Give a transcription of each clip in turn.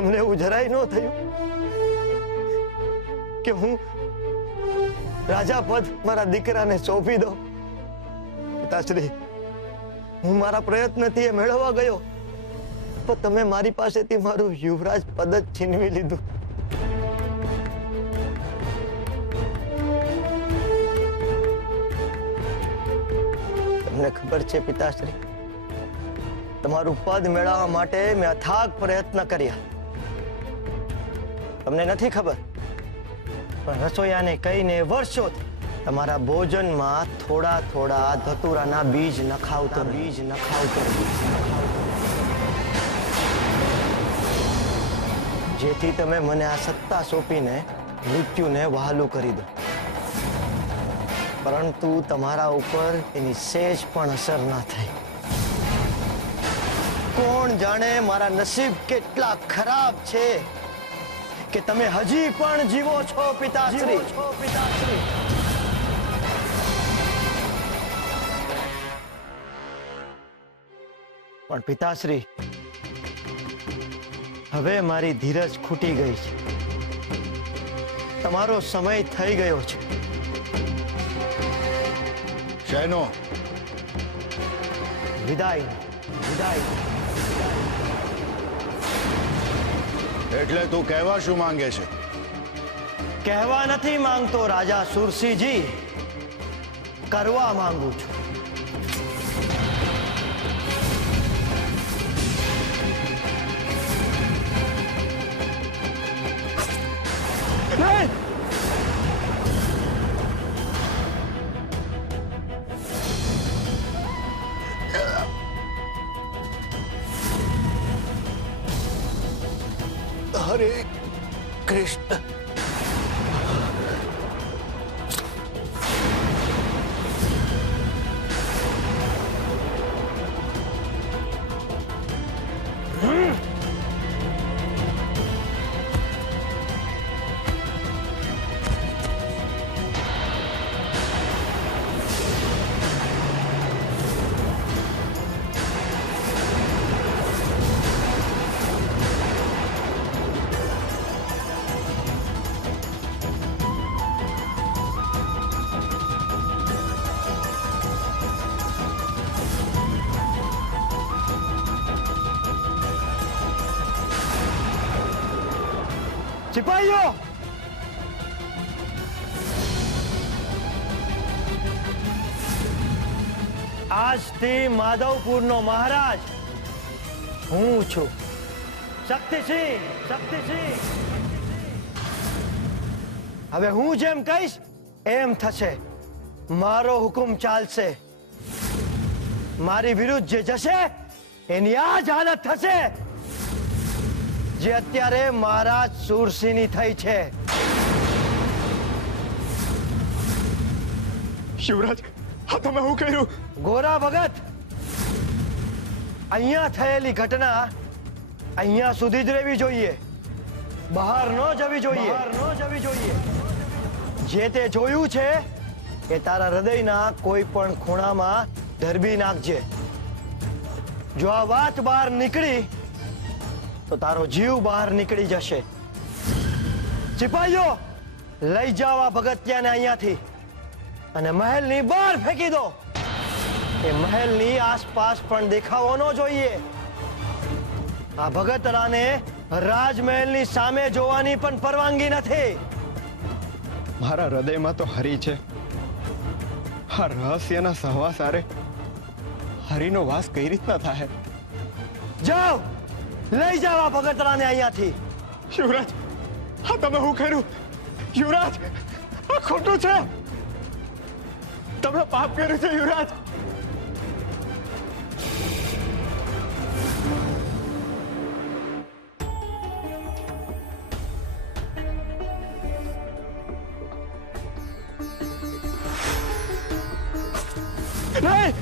તમને એવું જરાય ન થયું કે હું રાજા પદ મારા દીકરાને સોંપી દઉં? પિતાશ્રી, હું મારા પ્રયત્નથી એ મેળવવા ગયો, પણ તમે મારી પાસેથી મારું યુવરાજ પદ જ છીનવી લીધું. તમને ખબર છે પિતાશ્રી, તમારું પદ મેળવવા માટે મેં અથાગ પ્રયત્ન કર્યા. તમને નથી ખબર, પણ રસોઈયાને કહીને વર્ષોથી તમારા ભોજનમાં થોડા થોડા ધતુરાના બીજ નખાવતો. જેથી તમે મને આ સત્તા સોંપીને મૃત્યુને વહાલું કરી દો. પરંતુ તમારા ઉપર એની સેજ પણ અસર ના થઈ. કોણ જાણે મારા નસીબ કેટલા ખરાબ છે કે તમે હજી પણ જીવો છો પિતાશ્રી. પણ પિતાશ્રી, હવે મારી ધીરજ ખૂટી ગઈ છે. તમારો સમય થઈ ગયો છે. શેનો? વિદાય. એટલે તું કહેવા શું માંગે છે? કહેવા નથી માંગતો રાજા સુરસિંહજી, કરવા માંગુ છું. હરે કૃષ્ણ. સિપાહીઓ, આજથી માધવપુરનો મહારાજ હું છું, શક્તિસિંહ. હવે હું જેમ કહીશ એમ થશે. મારો હુકમ ચાલશે. મારી વિરુદ્ધ જે જશે એની આ જ હાલત થશે જે અત્યારે મહારાજ સુરસિંહની થઈ છે. શિવરાજ, આ તમે શું કર્યું? ગોરા ભગત, અહીંયા થયેલી ઘટના અહીંયા સુધી જ રહેવી જોઈએ, બહાર ન જવી જોઈએ. જે તે જોયું છે એ તારા હૃદયના કોઈ પણ ખૂણામાં ધરબી નાખજે. જો આ વાત બહાર નીકળી તો તારો જીવ બહાર નીકળી જશે. સિપાહીઓ, લઈ જાઓ આ ભગતિયાને અહીંયાથી અને મહેલની બહાર ફેંકી દો. એ મહેલની આસપાસ પણ દેખાવો ન જોઈએ. આ ભગતરાને રાજમહેલની સામે જોવાની પણ પરવાનગી નથી. મારા હૃદયમાં તો હરી છે. આ રહસ્યના સહવાસારે હરીનો વાસ કઈ રીતના થાય? જાઓ, લઈ જાઓ આ ભગતરાને અહીંયાથી. શિવરાજ, આ તમે શું કર્યું? યુવરાજ, આ ખોટું છે. તમે પાપ કર્યું છે યુવરાજ. નહીં,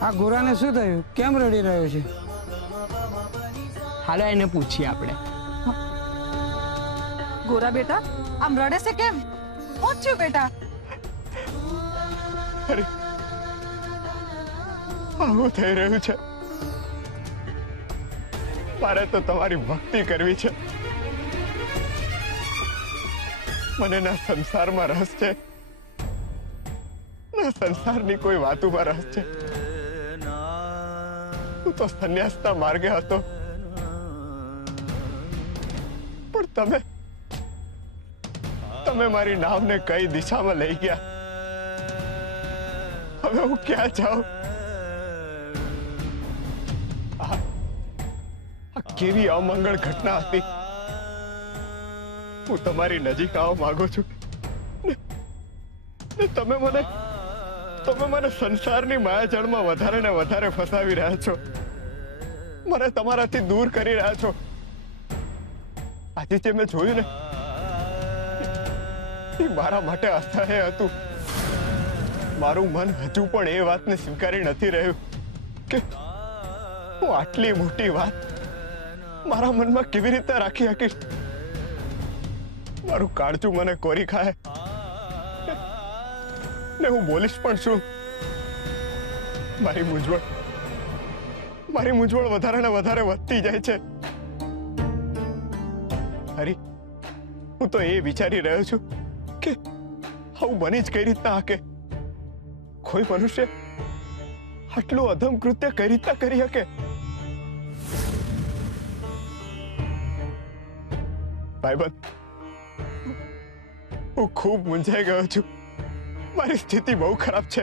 આ ગોરાને શું થયું? કેમ રડી રહ્યો છે? હાલો એને પૂછીએ આપણે. ગોરા બેટા આમ રડે છે કેમ? શું થયું બેટા? અરે આવું થઈ રહ્યું છે. મારે તો તમારી ભક્તિ કરવી છે. મને ના સંસારમાં રસ છે, ના સંસારની કોઈ વાતોમાં રસ છે. હું તો સંન્યાસના માર્ગે હતો, પણ તમે મારી નામને કઈ દિશામાં લઈ ગયા? હવે હું ક્યાં જાઉં? આ કેવી અમંગળ ઘટના હતી. હું તમારી નજીક આવવા માંગુ છું ને તમે મને સંસારની માયાજાળમાં વધારે ને વધારે ફસાવી રહ્યા છો. મને તમારાથી દૂર કરી રહ્યા છો. આજે જે મેં જોયું ને એ મારા માટે અસહ્ય હતું. મારું મન હજુ પણ એ વાતને સ્વીકારી નથી રહ્યું કે હું આટલી મોટી વાત મારા મનમાં કેવી રીતે રાખી શકીશ. મારું કાળજું મને કોરી ખાય ને હું બોલીશ પણ શું? મારી મૂંઝવણ વધારે ને વધારે વધતી જાય છે. હરી, હું તો એ વિચારી રહ્યો છું કે આવું બની જ કઈ રીતના શકે? કોઈ મનુષ્ય આટલું અધમ કૃત્ય કઈ રીતના કરી શકે? ભાઈબંધ, હું ખૂબ મૂંઝાઈ ગયો છું. મારી સ્થિતિ બહુ ખરાબ છે.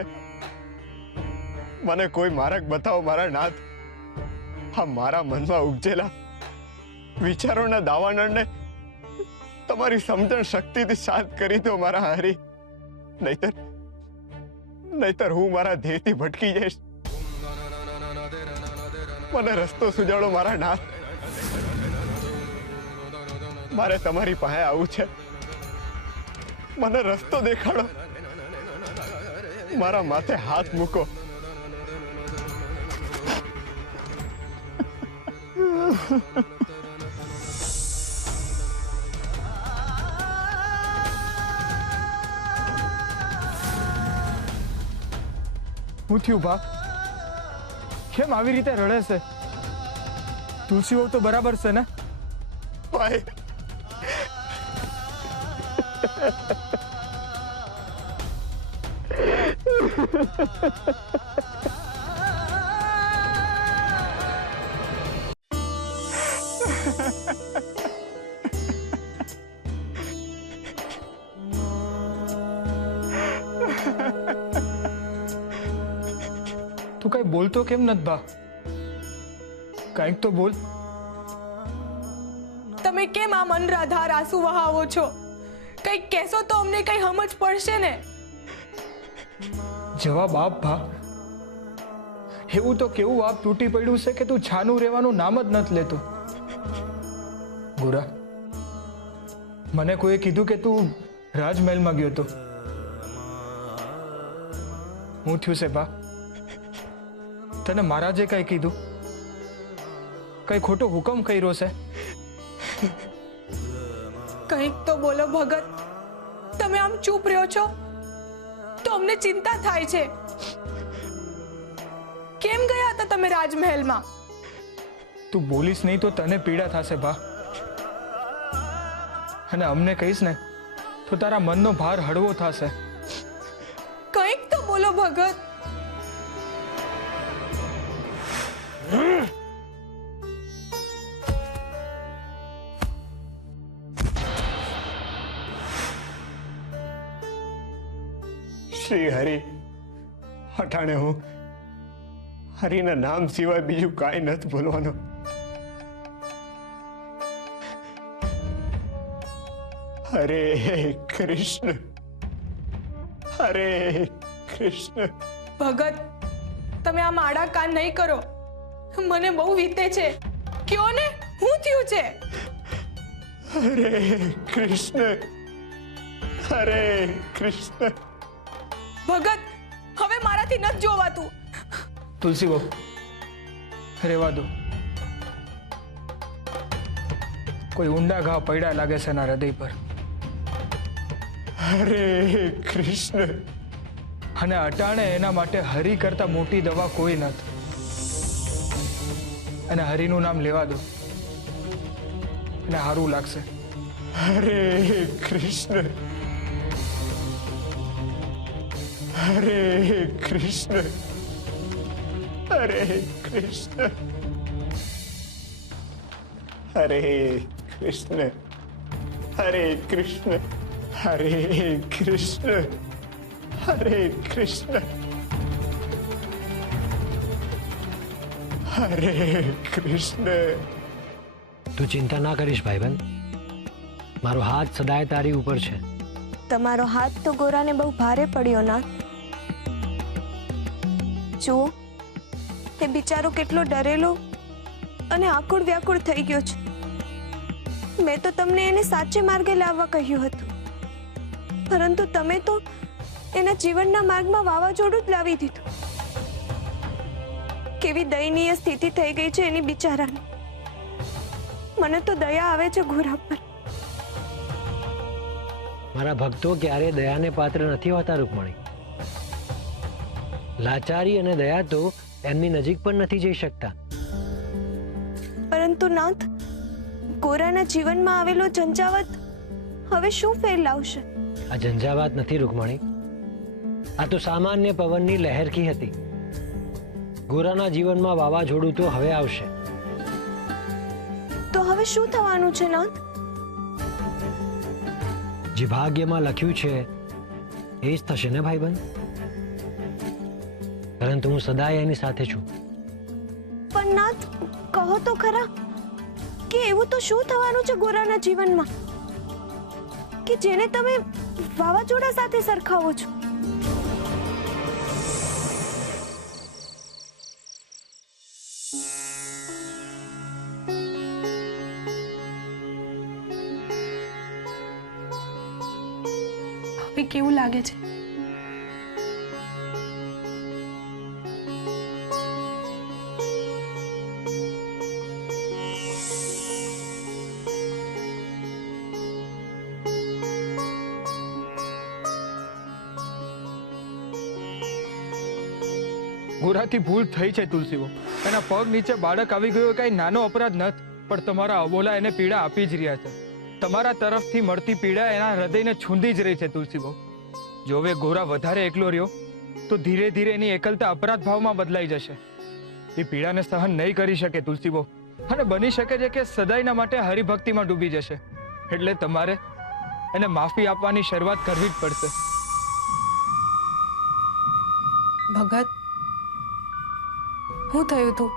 મને કોઈ માર્ગ બતાવો મારા નાથ. આ મારા મનમાં ઉપજેલા વિચારોના દાવાનળને તમારી સમજણ શક્તિથી શાંત કરી દો મારા હરી. નહીતર હું મારા ધ્યેયથી ભટકી જઈશ. મને રસ્તો સુજાડો મારા નાથ. મારે તમારી પાસે આવું છે. મને રસ્તો દેખાડો. મારા માથે હાથ મૂકો. શું થયું બા? કેમ આવી રીતે રડે છે? તુલસી વહુ તો બરાબર છે ને? ભાઈ, તું કઈ બોલતો કેમ નથી બા? કઈક તો બોલ. તમે કેમ આ મનરાધાર આંસુ વહાવો છો? કંઈક કહેશો તો અમને કઈ સમજ પડશે ને. જવાબ આપ બા. એવું તો કેવું આપ તૂટી પડ્યું છે કે તું છાનું રહેવાનું નામ જ નથી લેતો. ગોરા, મને કોઈએ કીધું કે તું રાજમહેલમાં ગયો તો. હું થયું છે બા? તને મહારાજે કઈ કીધું? કઈ ખોટો હુકમ કર્યો છે? કંઈક તો બોલો ભગત. તમે આમ ચૂપ રહ્યો છો તો અમને ચિંતા થાય છે. કેમ ગયા હતા તમે રાજમહેલમાં? તું બોલીશ નહીં તો તને પીડા થશે બા. અને અમને કહીશ ને તો તારા મનનો ભાર હળવો થશે. કંઈક તો બોલો ભગત. શ્રી હરિ, અટાણે હું હરિના નામ સિવાય બીજું કાંઈ નથી બોલવાનો. હરે કૃષ્ણ, હરે કૃષ્ણ. ભગત, તમે આ માડા કાન નહીં કરો. મને બહુ વીતે છે. કયો ને, શું થયું છે? હરે કૃષ્ણ, હરે કૃષ્ણ. ભગત હવે મારાથી નથી જોવાતું. તુલસી બહુ રેવા દો. કોઈ ઊંડા ઘા પડ્યા લાગે છે એના હૃદય પર. હરે કૃષ્ણ. અને અટાણે એના માટે હરિ કરતા મોટી દવા કોઈ નથી. અને હરિનું નામ લેવા દો, એને સારું લાગશે. હરે કૃષ્ણ, હરે કૃષ્ણ, હરે કૃષ્ણ, હરે કૃષ્ણ, હરે કૃષ્ણ, હરે કૃષ્ણ, હરે કૃષ્ણ, હરે કૃષ્ણ. તું ચિંતા ના કરીશ ભાઈબંધ, મારો હાથ સદાય તારી ઉપર છે. તમારો હાથ તો ગોરાને બહુ ભારે પડ્યો ના. જુઓ, એ બિચારો કેટલો ડરેલો અને આકુળ વ્યાકુળ થઈ ગયો છે. મેં તો તમને એને સાચે માર્ગે લાવવા કહ્યું હતું, પરંતુ તમે તો એના જીવનના માર્ગમાં વાવાઝોડું જ લાવી દીધું. કેવી દયનીય સ્થિતિ થઈ ગઈ છે એની બિચારાની. મને તો દયા આવે છે ગોરા પર. મારા ભક્તો ક્યારે દયાને પાત્ર નથી હોતા રૂકમણી. લાચારી અને દયા તો એમની નજીક પણ નથી જઈ શકતા. પરંતુ નાથ, ગોરાના જીવનમાં આવેલો ઝંઝાવત હવે શું ફેર લાવશે? આ ઝંઝાવાત નથી રૂકમણી, આ તો સામાન્ય પવનની લહેરખી હતી. ગોરાના જીવનમાં વાવાઝોડું તો હવે આવશે. તો હવે શું થવાનું છે નાથ? જે ભાગ્યમાં લખ્યું છે એ જ થશે ને ભાઈબંધ. પરંતુ હું સદાય એની સાથે છું. પણ નાથ, કહો તો ખરા કે એવું તો શું થવાનું છે ગોરાના જીવનમાં કે જેને તમે વાવાઝોડા સાથે સરખાવો છો? હવે કેવું લાગે છે? ગોરાથી ભૂલ થઈ છે તુલસીઓ. એના પગ નીચે બાળક આવી ગયો કઈ નાનો અપરાધ નથી, પણ તમારા અબોલા એને પીડા આપી જ રહ્યા છે. તમારા તરફથી મળતી પીડા એના હૃદયને છૂંદી જ રહી છે તુલસીબો. જો હવે ગોરા વધારે એકલો રહ્યો તો ધીરે ધીરે એની એકલતા અપરાધ ભાવમાં બદલાઈ જશે. એ પીડાને સહન નહીં કરી શકે તુલસીબો, અને બની શકે છે કે સદાયના માટે હરિભક્તિમાં ડૂબી જશે. એટલે તમારે એને માફી આપવાની શરૂઆત કરવી જ પડશે. ભગત, શું થયું તું?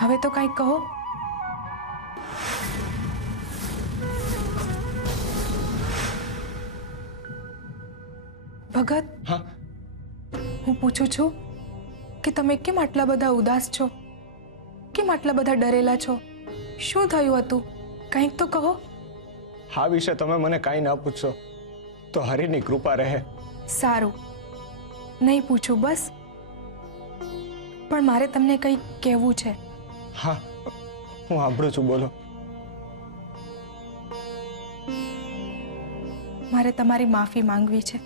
હવે તો કંઈક કહો. ભગત, હા, હું પૂછું છું કે તમે કેમ આટલા બધા ઉદાસ છો? કેમ આટલા બધા ડરેલા છો? શું થયું હતું? કંઈક તો કહો. આ વિશે તમે મને કાંઈ ના પૂછશો તો હરિની કૃપા રહે. સારું, નહીં પૂછું બસ. પણ મારે તમને કંઈક કહેવું છે. હા, હું સાંભળું છું, બોલો. મારે તમારી માફી માંગવી છે.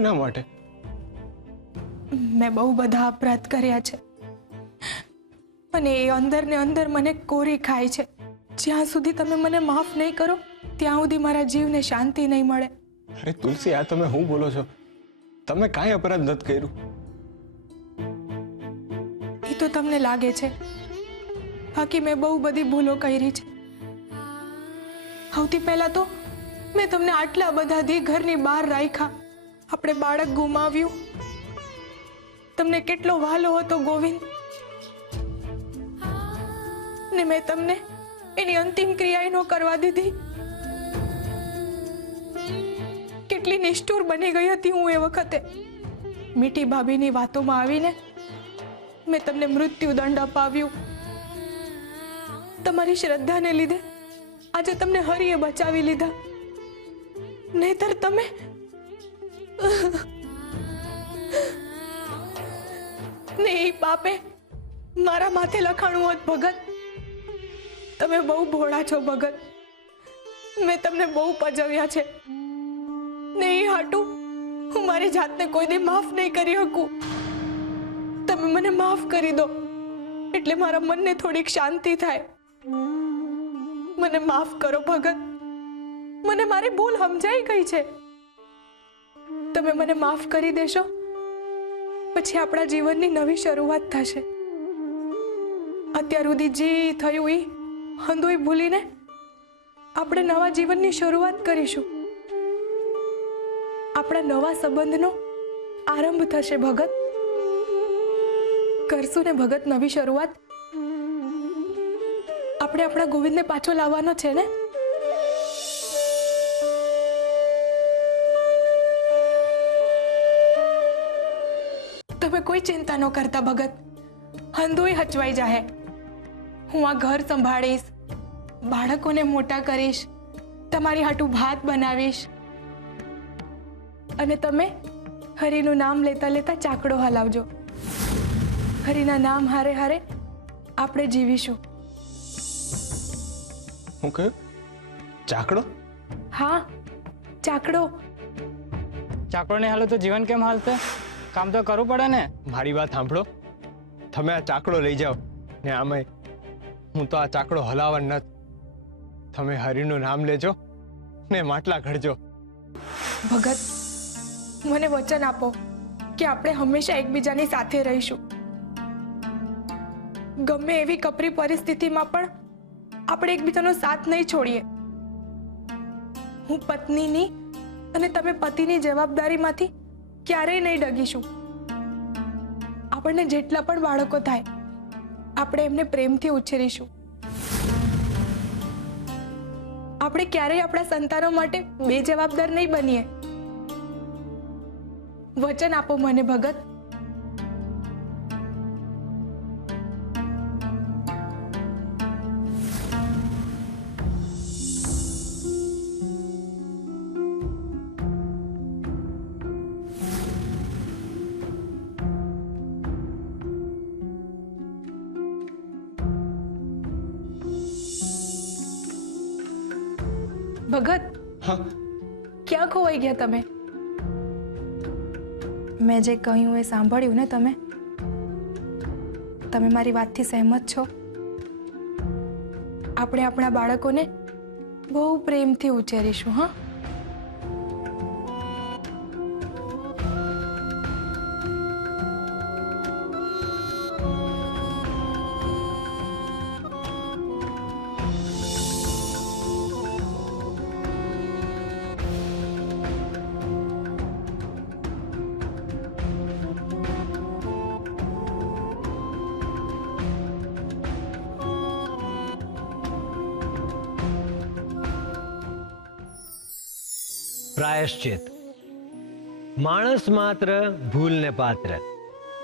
એના માટે મેં બહુ બધા અપરાધ કર્યા છે અને એ અંદર ને અંદર મને કોરી ખાય છે. જ્યાં સુધી તમે મને માફ નહીં કરો ત્યાં સુધી મારા જીવને શાંતિ નહીં મળે. અરે તુલસી, આ તમે શું બોલો છો? તમે કાંઈ અપરાધ નથી કર્યું. એ તો તમને લાગે છે, બાકી મેં બહુ બધી ભૂલો કરી છે. સૌથી પહેલા તો મેં તમને આટલા બધા દી ઘરની બહાર રાખ્યા. આપણે બાળક ગુમાવ્યું. તમને કેટલો વહાલો હતો ગોવિંદ, ને મેં તમને એની અંતિમ ક્રિયા ન કરવા દીધી. કેટલી નિષ્ઠુર બની ગઈ હતી હું એ વખતે. મીઠી ભાભીની વાતોમાં આવીને મેં તમને મૃત્યુદંડ અપાવ્યું. તમારી શ્રદ્ધાને લીધે આજે તમને હરિએ બચાવી લીધા, નહીતર તમે ને એ પાપે મારા માથે લખાણું હોત. ભગત, તમે બહુ ભોળા છો ભગત. મેં તમને બહુ પજવ્યા છે ને એ હાટું હું મારી જાતને કોઈ દી માફ નહીં કરી શકું. તમે મને માફ કરી દો એટલે મારા મનને થોડીક શાંતિ થાય. મને માફ કરો ભગત. મને મારી ભૂલ સમજાઈ ગઈ છે. તમે મને માફ કરી દેશો પછી આપણા જીવનની નવી શરૂઆત થશે. અત્યાર સુધી જે થયું એ હંધોય ભૂલીને આપણે નવા જીવનની શરૂઆત કરીશું. આપણા નવા સંબંધનો આરંભ થશે ભગત. કરશું ને ભગત નવી શરૂઆત? આપણે આપણા ગોવિંદને પાછો લાવવાનો છે ને? તમે કોઈ ચિંતા ન કરતા ભગત. હંધોય હચવાઈ જાહે. હું આ ઘર સંભાળીશ, બાળકોને મોટા કરીશ, તમારી હાટું ભાત બનાવીશ અને તમે હરિનું નામ લેતા લેતા ચાકડો હલાવજો. હરિના નામ હારે હારે આપણે જીવીશું. હું કહ્યું? ચાકડો? હા, ચાકડો. ચાકડો ને હાલો તો જીવન કેમ હાલશે? કામ તો કરવું પડે ને. મારી વાત સાંભળો. તમે આ ચાકડો લઈ જાઓ ને આમાંય હું તો આ ચાકડો હલાવવા નથી. તમે હરિનું નામ લેજો ને માટલા ઘડજો. ભગત, મને વચન આપો કે આપણે હંમેશા એકબીજાની સાથે રહીશું. ગમે એવી કપરી પરિસ્થિતિમાં પણ આપણે એકબીજાનો સાથ નહીં છોડીએ. હું પત્નીની અને તમે પતિની જવાબદારીમાંથી ક્યારેય નહીં ડગીશું. આપણને જેટલા પણ બાળકો થાય આપણે એમને પ્રેમથી ઉછેરીશું. આપણે ક્યારેય આપણા સંતાનો માટે બેજવાબદાર નહીં બનીએ. વચન આપો મને ભગત. ભગત, ક્યાં ખોવાઈ ગયા તમે? મેં જે કહ્યું એ સાંભળ્યું ને તમે? તમે મારી વાતથી સહેમત છો? આપણે આપણા બાળકોને બહુ પ્રેમથી ઉછેરીશું. હા, પ્રાયશ્ચિત. માણસ માત્ર ભૂલને પાત્ર,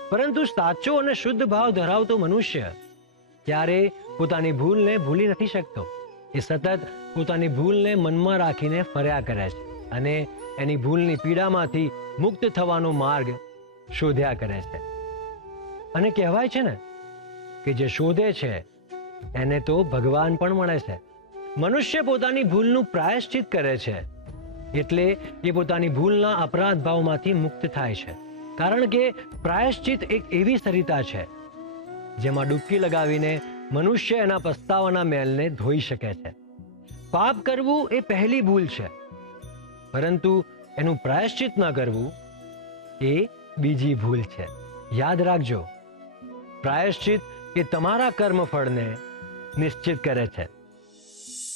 પરંતુ સાચો અને શુદ્ધ ભાવ ધરાવતો મનુષ્ય ક્યારે પોતાની ભૂલને ભૂલી નથી શકતો. એ સતત પોતાની ભૂલને મનમાં રાખીને ફર્યા કરે છે અને એની ભૂલની પીડામાંથી મુક્ત થવાનો માર્ગ શોધ્યા કરે છે. અને કહેવાય છે ને કે જે શોધે છે એને તો ભગવાન પણ મળે છે. મનુષ્ય પોતાની ભૂલનું પ્રાયશ્ચિત કરે છે એટલે એ પોતાની ભૂલના અપરાધ ભાવમાંથી મુક્ત થાય છે. કારણ કે પ્રાયશ્ચિત એક એવી સરિતા છે જેમાં ડૂબકી લગાવીને મનુષ્ય એના પસ્તાવાના મેલને ધોઈ શકે છે. પાપ કરવું એ પહેલી ભૂલ છે, પરંતુ એનું પ્રાયશ્ચિત ન કરવું એ બીજી ભૂલ છે. યાદ રાખજો, પ્રાયશ્ચિત એ તમારા કર્મફળને નિશ્ચિત કરે છે.